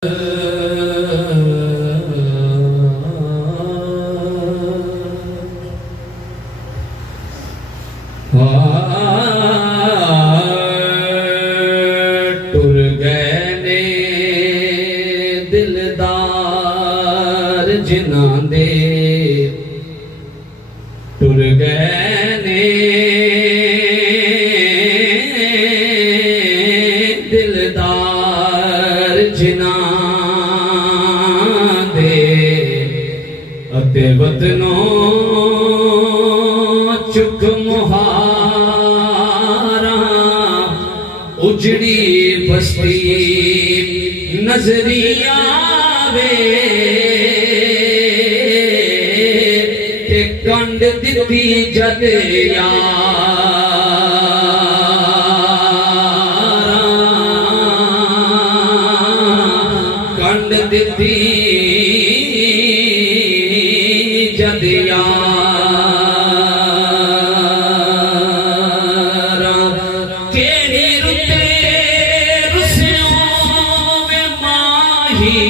टुर गए ने दिलदार जिन्हां दे, टुर गए ने दिलदार जिन्हां दे, अते वतनों चुक मुहारा उजड़ी बस्ती नजरी आवे, ते कंड दिती जद यारा, कंड दिती जद यारा, केड़ी रुते रुस्यों वे माही,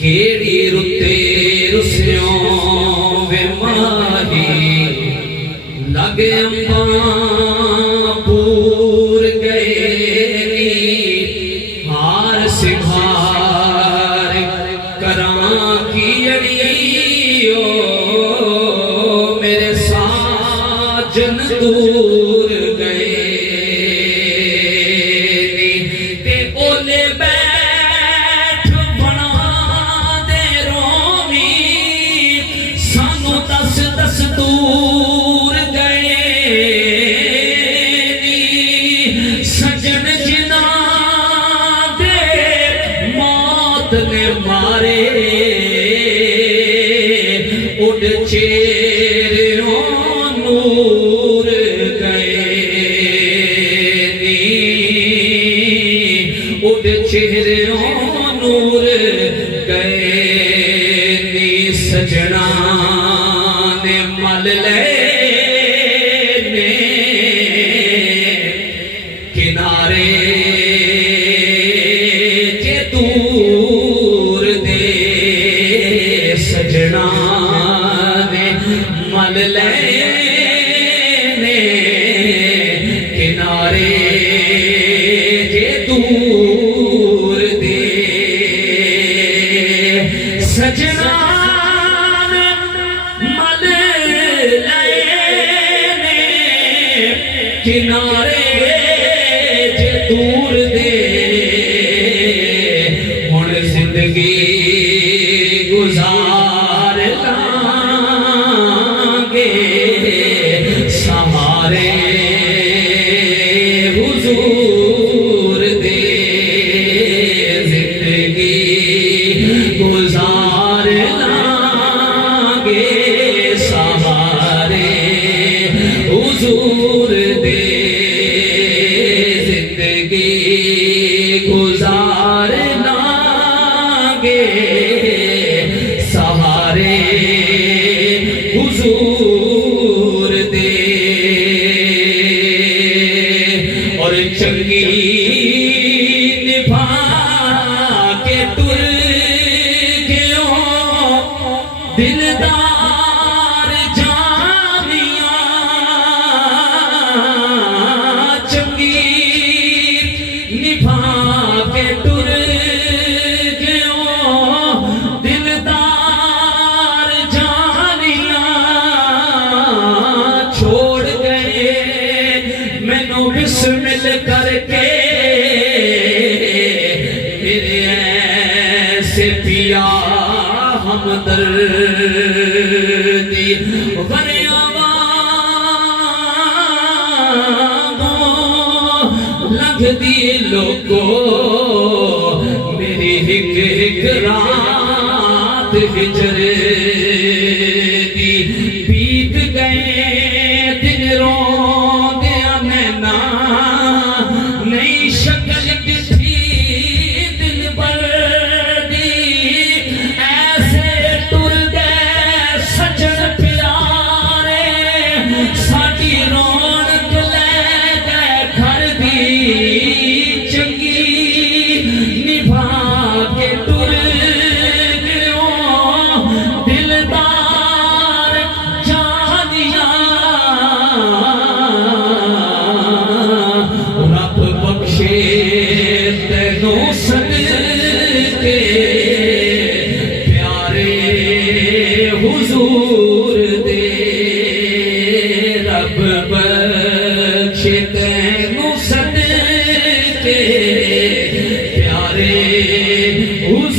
केड़ी रुते रुस्यों वे माही, लगे अम्बां पूर गए हार सिंहार करां की अड़ियो, मेरे साजन दूर गए ते ओले बैठ बना दे रोमी, सानू दस दस दूर गए सजन जिन्हां दे मौत ने मारे, उड़ चेहरों नूर गए उड़ चेहरों नूर गए सजना ने मल ले किनारे जे दूर दे, सजना ने मल ले किनारे जे दूर दे, सजना ने मल ले किनारे जे दूर दे, हुण जिंदगी गुजार लांगे सहारे हुजूर दे, जिंदगी गुजार लांगे सहारे हुजूर दे, जिंदगी गुजार लांगे सहारे हुजूर दे, और चंगी निभा के टुर गयो दिलदार जानिया, चंगी निभा के टुर गयो दिलदार जानिया, छोड़ गए मैनू बिस्मिल करके मेरे ऐसे पिया हमदर्दी वरियावा लग दी लोगो, मेरी हिक हिक रात हिजर दी बीत गए दिन रोंदिया नैना, नई शक्ल दिखी दिल भर दी, ऐसे टुर गए सजन प्यारे, साडी रौनक ले गए घर दी।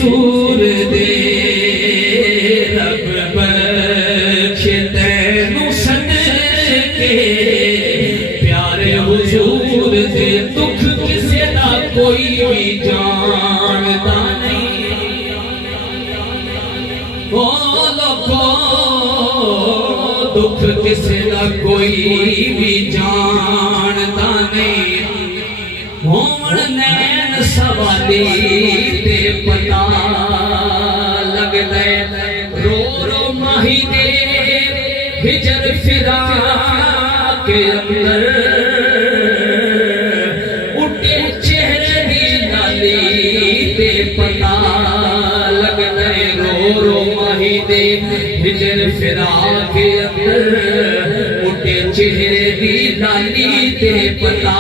हुजूर दे रब बख्श तैनू सदके प्यारे हुजूर दे दुख किसे दा कोई भी जानदा नहीं ओ लोगो दुख किसे दा कोई भी जानदा नहीं होवन नैन सवाली ते पता लगदा रो रो माही दे हिजर फिरा के अंदर उठे चेहरे दी नाली ते पता लगदा रो रो माही दे हिजर फिरा के अंदर उठे चेहरे दी नाली ते पता